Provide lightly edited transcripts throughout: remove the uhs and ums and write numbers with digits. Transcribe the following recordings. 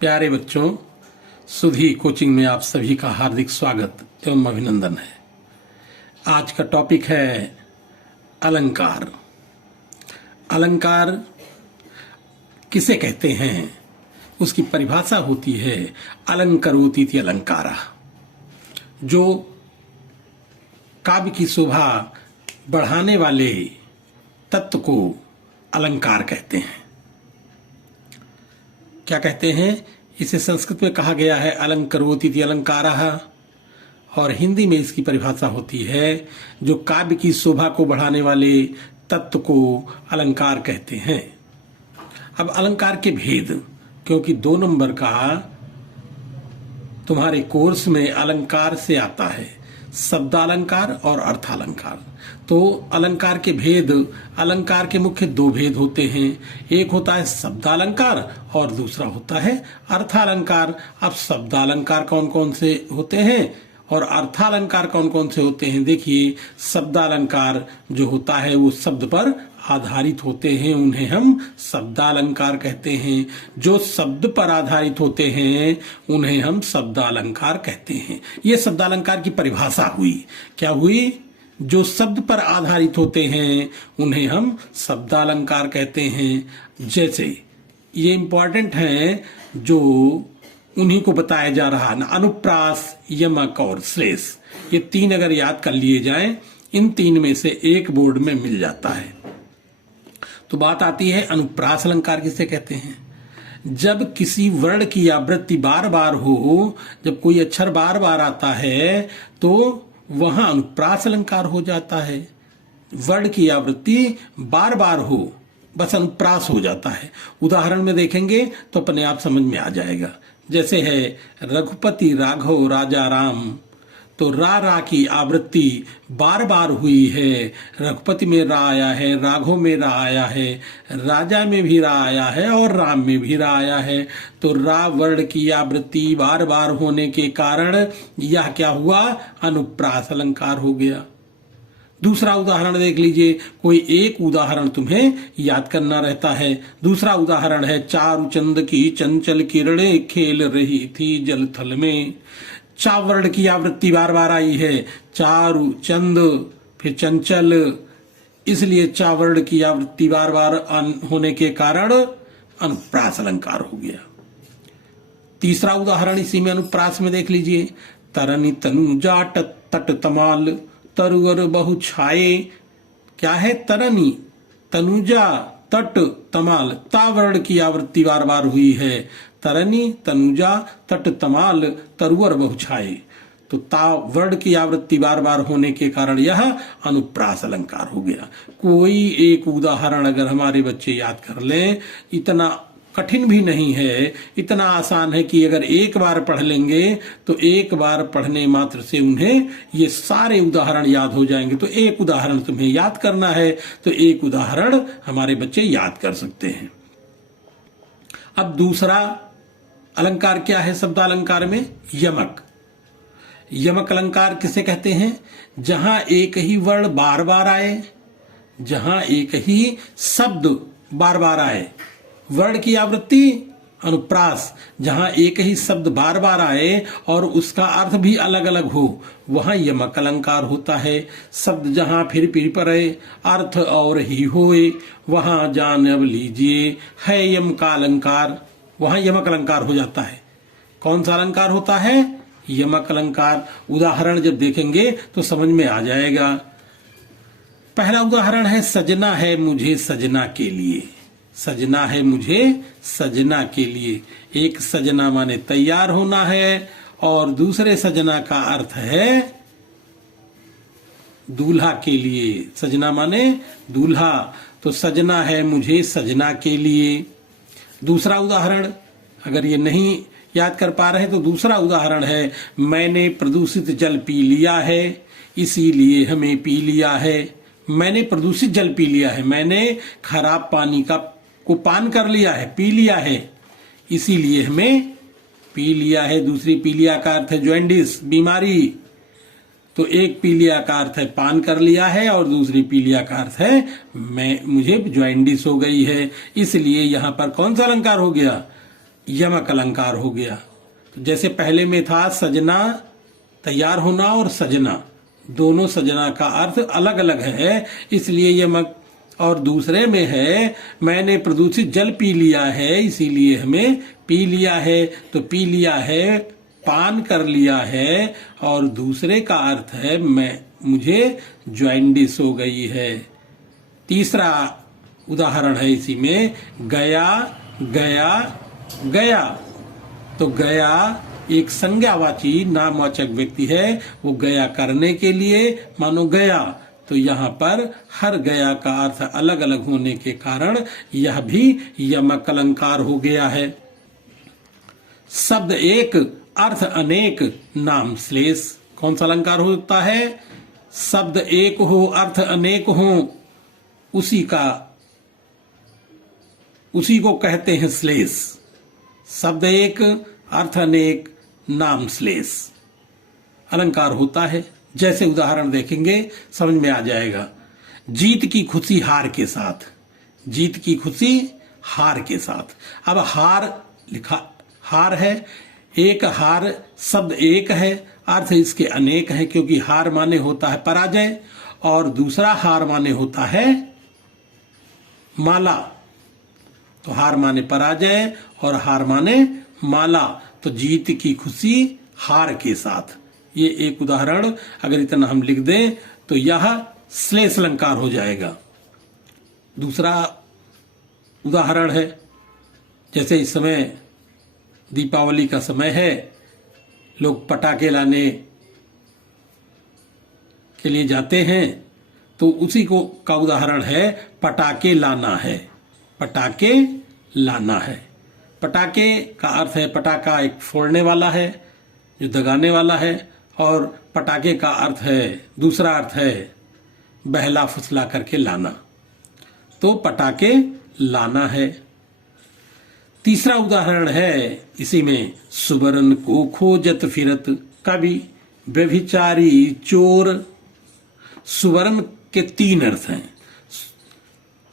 प्यारे बच्चों, सुधी कोचिंग में आप सभी का हार्दिक स्वागत एवं अभिनंदन है। आज का टॉपिक है अलंकार। अलंकार किसे कहते हैं, उसकी परिभाषा होती है अलंकरोति इति अलंकारः। जो काव्य की शोभा बढ़ाने वाले तत्व को अलंकार कहते हैं। क्या कहते हैं? इसे संस्कृत में कहा गया है अलंकरोति इति अलंकारः, और हिंदी में इसकी परिभाषा होती है जो काव्य की शोभा को बढ़ाने वाले तत्व को अलंकार कहते हैं। अब अलंकार के भेद, क्योंकि 2 नंबर का तुम्हारे कोर्स में अलंकार से आता है, शब्दालंकार और अर्थालंकार। तो अलंकार के भेद, अलंकार के मुख्य 2 भेद होते हैं। एक होता है शब्दालंकार और दूसरा होता है अर्थालंकार। अब शब्दालंकार कौन कौन से होते हैं और अर्थालंकार कौन कौन से होते हैं? देखिए, शब्दालंकार जो होता है वो शब्द पर आधारित होते हैं, उन्हें हम शब्दालंकार कहते हैं। जो शब्द पर आधारित होते हैं उन्हें हम शब्दालंकार कहते हैं। ये शब्दालंकार की परिभाषा हुई। क्या हुई? जो शब्द पर आधारित होते हैं उन्हें हम शब्दालंकार कहते हैं। जैसे ये इंपॉर्टेंट है, जो उन्हीं को बताया जा रहा है, अनुप्रास, यमक और श्लेष। ये 3 अगर याद कर लिए जाएं, इन 3 में से एक बोर्ड में मिल जाता है। तो बात आती है अनुप्रास अलंकार किसे कहते हैं? जब किसी वर्ण की आवृत्ति बार बार हो, जब कोई अक्षर बार बार आता है तो वहां अनुप्रास अलंकार हो जाता है। वर्ण की आवृत्ति बार बार हो, बस अनुप्रास हो जाता है। उदाहरण में देखेंगे तो अपने आप समझ में आ जाएगा। जैसे है रघुपति राघव राजा राम, तो रा की आवृत्ति बार बार हुई है। रघुपति में रा आया है, राघव में रा आया है, राजा में भी रा आया है और राम में भी रा आया है। तो रा वर्ण की आवृत्ति बार बार होने के कारण यह क्या हुआ? अनुप्रास अलंकार हो गया। दूसरा उदाहरण देख लीजिए। कोई एक उदाहरण तुम्हें याद करना रहता है। दूसरा उदाहरण है चारु चंद की चंचल किरणें खेल रही थी जल थल में। चा वर्ण की आवृत्ति बार बार आई है, चारु चंद फिर चंचल, इसलिए चा वर्ण की आवृत्ति बार बार होने के कारण अनुप्रास अलंकार हो गया। तीसरा उदाहरण इसी में अनुप्रास में देख लीजिए। तरनी तनुजा तट तमाल तरुवर बहु छाए। क्या है? तरनी तनुजा तट तमाल, ता वर्ण की आवृत्ति बार बार हुई है। तरनी तनुजा तट तमाल तरुवर बहु छाए। तो ता वर्ण की आवृत्ति बार बार होने के कारण यह अनुप्रास अलंकार हो गया। कोई एक उदाहरण अगर हमारे बच्चे याद कर लें, इतना कठिन भी नहीं है, इतना आसान है कि अगर एक बार पढ़ लेंगे तो एक बार पढ़ने मात्र से उन्हें ये सारे उदाहरण याद हो जाएंगे। तो एक उदाहरण तुम्हें याद करना है तो एक उदाहरण हमारे बच्चे याद कर सकते हैं। अब दूसरा अलंकार क्या है शब्दालंकार में? यमक। यमक अलंकार किसे कहते हैं? जहां एक ही वर्ण बार बार आए, जहां एक ही शब्द बार बार आए, वर्ण की आवृत्ति अनुप्रास, जहां एक ही शब्द बार बार आए और उसका अर्थ भी अलग अलग हो, वहां यमक अलंकार होता है। शब्द जहां फिर परे अर्थ और ही होए, वहां जान अब लीजिए है यम का अलंकार, वहां यमक अलंकार हो जाता है। कौन सा अलंकार होता है? यमक अलंकार। उदाहरण जब देखेंगे तो समझ में आ जाएगा। पहला उदाहरण है सजना है मुझे सजना के लिए। सजना है मुझे सजना के लिए। एक सजना माने तैयार होना है और दूसरे सजना का अर्थ है दूल्हा के लिए। सजना माने दूल्हा, तो सजना है मुझे सजना के लिए। दूसरा उदाहरण अगर ये नहीं याद कर पा रहे तो दूसरा उदाहरण है मैंने प्रदूषित जल पी लिया है इसीलिए हमें पी लिया है। मैंने प्रदूषित जल पी लिया है, मैंने खराब पानी को पान कर लिया है, पी लिया है, इसीलिए हमें पी लिया है। दूसरी पीलिया का अर्थ है जॉन्डिस, बीमारी। तो एक पीलिया का अर्थ है पान कर लिया है और दूसरी पीलिया का अर्थ है मुझे जॉन्डिस हो गई है। इसलिए यहां पर कौन सा अलंकार हो गया? यमक अलंकार हो गया। तो जैसे पहले में था सजना, तैयार होना, और सजना, दोनों सजना का अर्थ अलग अलग है, इसलिए यमक। और दूसरे में है मैंने प्रदूषित जल पी लिया है, इसीलिए हमें पी लिया है। तो पी लिया है, पान कर लिया है, और दूसरे का अर्थ है मुझे ज्वाइंडिस हो गई है। तीसरा उदाहरण है इसी में, गया गया गया। तो गया एक संज्ञावाची नामवाचक व्यक्ति है, वो गया करने के लिए मानो गया। तो यहाँ पर हर गया का अर्थ अलग अलग होने के कारण यह भी यमक अलंकार हो गया है। शब्द एक अर्थ अनेक नाम श्लेष कौन सा अलंकार होता है? शब्द एक हो अर्थ अनेक हो, उसी को कहते हैं श्लेष। शब्द एक अर्थ अनेक नाम श्लेष अलंकार होता है। जैसे उदाहरण देखेंगे समझ में आ जाएगा। जीत की खुशी हार के साथ, जीत की खुशी हार के साथ। अब हार लिखा, हार है, एक हार, शब्द एक है, अर्थ इसके अनेक है, क्योंकि हार माने होता है पराजय, और दूसरा हार माने होता है माला। तो हार माने पराजय और हार माने माला। तो जीत की खुशी हार के साथ, ये एक उदाहरण अगर इतना हम लिख दें तो यह श्लेष अलंकार हो जाएगा। दूसरा उदाहरण है, जैसे इस समय दीपावली का समय है, लोग पटाखे लाने के लिए जाते हैं, तो उसी को का उदाहरण है पटाखे लाना है। पटाखे लाना है। पटाखे का अर्थ है, पटाखा एक फोड़ने वाला है जो दगाने वाला है, और पटाखे का अर्थ है, दूसरा अर्थ है बहला फुसला करके लाना। तो पटाखे लाना है। तीसरा उदाहरण है इसी में, सुवर्ण को खोजत फिरत कवि व्यभिचारी चोर। सुवर्ण के तीन अर्थ हैं।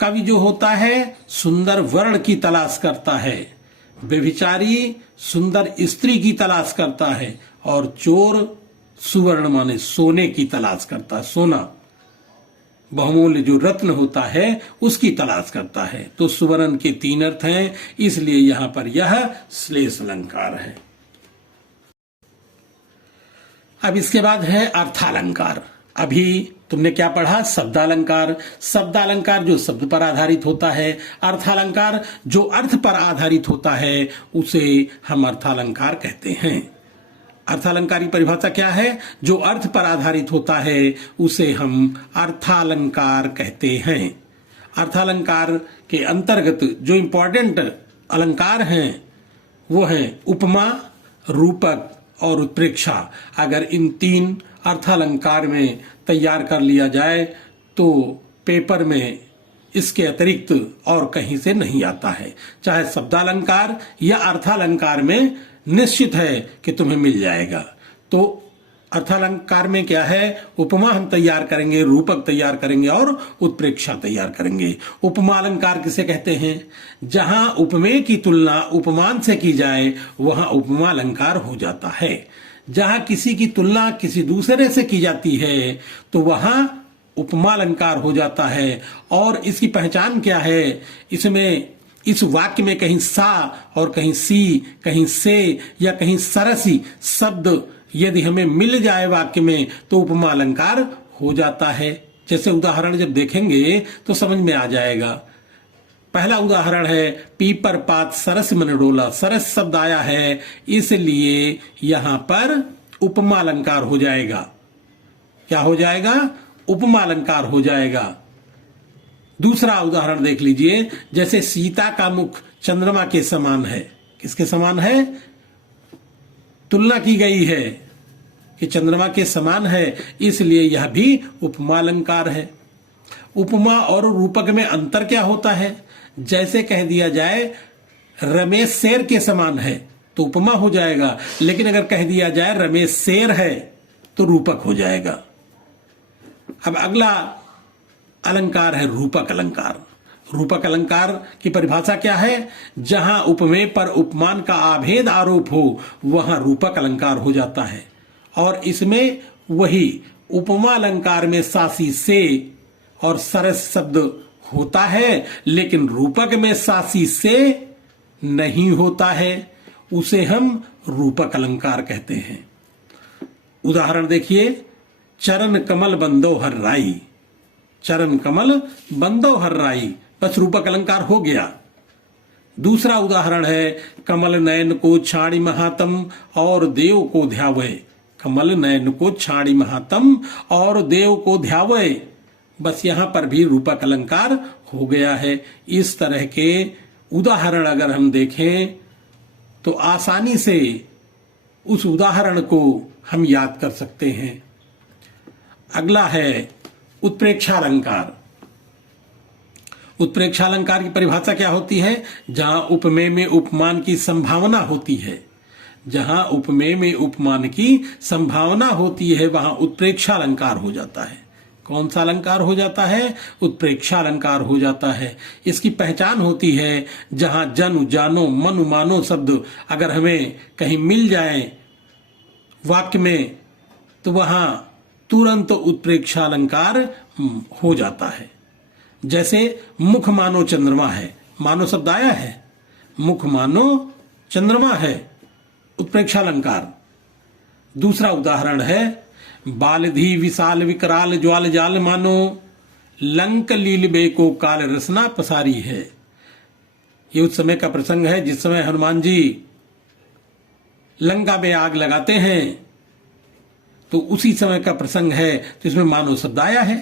कवि जो होता है सुंदर वर्ण की तलाश करता है, व्यभिचारी सुंदर स्त्री की तलाश करता है, और चोर सुवर्ण माने सोने की तलाश करता है। सोना बहुमूल्य जो रत्न होता है उसकी तलाश करता है। तो सुवर्ण के तीन अर्थ हैं, इसलिए यहां पर यह श्लेष अलंकार है। अब इसके बाद है अर्थालंकार। अभी तुमने क्या पढ़ा? शब्दालंकार। शब्दालंकार जो शब्द पर आधारित होता है, अर्थालंकार जो अर्थ पर आधारित होता है, उसे हम अर्थालंकार कहते हैं। अर्थालंकार की परिभाषा क्या है? जो अर्थ पर आधारित होता है उसे हम अर्थालंकार कहते हैं। अर्थालंकार के अंतर्गत जो इंपॉर्टेंट अलंकार हैं वो हैं उपमा, रूपक और उत्प्रेक्षा। अगर इन तीन अर्थालंकार में तैयार कर लिया जाए तो पेपर में इसके अतिरिक्त और कहीं से नहीं आता है। चाहे शब्दालंकार या अर्थालंकार में निश्चित है कि तुम्हें मिल जाएगा। तो अर्थालंकार में क्या है? उपमा हम तैयार करेंगे, रूपक तैयार करेंगे और उत्प्रेक्षा तैयार करेंगे। उपमा अलंकार किसे कहते हैं? जहां उपमेय की तुलना उपमान से की जाए वहां उपमा अलंकार हो जाता है। जहां किसी की तुलना किसी दूसरे से की जाती है तो वहां उपमा अलंकार हो जाता है। और इसकी पहचान क्या है? इसमें इस वाक्य में कहीं सा और कहीं सी, कहीं से या कहीं सरसी शब्द यदि हमें मिल जाए वाक्य में तो उपमा अलंकार हो जाता है। जैसे उदाहरण जब देखेंगे तो समझ में आ जाएगा। पहला उदाहरण है, पीपर पात सरस मन डोला। सरस शब्द आया है इसलिए यहां पर उपमा अलंकार हो जाएगा। क्या हो जाएगा? उपमा अलंकार हो जाएगा। दूसरा उदाहरण देख लीजिए, जैसे सीता का मुख चंद्रमा के समान है। किसके समान है? तुलना की गई है कि चंद्रमा के समान है, इसलिए यह भी उपमा अलंकार है। उपमा और रूपक में अंतर क्या होता है? जैसे कह दिया जाए रमेश शेर के समान है तो उपमा हो जाएगा, लेकिन अगर कह दिया जाए रमेश शेर है तो रूपक हो जाएगा। अब अगला अलंकार है रूपक अलंकार। रूपक अलंकार की परिभाषा क्या है? जहां उपमेय पर उपमान का अभेद आरोप हो वहां रूपक अलंकार हो जाता है। और इसमें वही उपमा अलंकार में सासी से और सरस शब्द होता है, लेकिन रूपक में सासी से नहीं होता है, उसे हम रूपक अलंकार कहते हैं। उदाहरण देखिए, चरण कमल बंदो हर राई, चरण कमल बंदो हर राई, बस रूपक अलंकार हो गया। दूसरा उदाहरण है, कमल नयन को छाड़ी महातम और देव को ध्यावे, कमल नयन को छाड़ी महातम और देव को ध्यावे, बस यहां पर भी रूपक अलंकार हो गया है। इस तरह के उदाहरण अगर हम देखें तो आसानी से उस उदाहरण को हम याद कर सकते हैं। अगला है उत्प्रेक्षालंकार। उत्प्रेक्षालंकार की परिभाषा क्या होती है? जहां उपमेय में उपमान की संभावना होती है, जहां उपमेय में उपमान की संभावना होती है वहां उत्प्रेक्षालंकार हो जाता है। कौन सा अलंकार हो जाता है? उत्प्रेक्षालंकार हो जाता है। इसकी पहचान होती है जहां जनु जानो मनु मानो शब्द अगर हमें कहीं मिल जाए वाक्य में तो वहां तुरंत उत्प्रेक्षालंकार हो जाता है। जैसे मुख मानो चंद्रमा है, मानो शब्द आया है, मुख मानो चंद्रमा है, उत्प्रेक्षालंकार। दूसरा उदाहरण है, बालधी विशाल विकराल ज्वाल जाल मानो लंक लीलबे को काल रसना पसारी है। ये उस समय का प्रसंग है जिस समय हनुमान जी लंका में आग लगाते हैं, तो उसी समय का प्रसंग है। तो इसमें मानो शब्द आया है,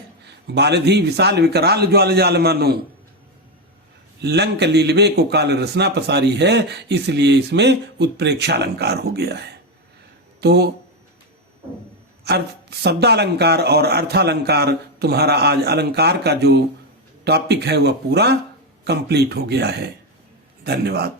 बालधी विशाल विकराल ज्वाल जाल मानो लंक लीलबे को काल रसना पसारी है, इसलिए इसमें उत्प्रेक्षालंकार हो गया है। तो शब्दालंकार और अर्थालंकार, तुम्हारा आज अलंकार का जो टॉपिक है वह पूरा कंप्लीट हो गया है। धन्यवाद।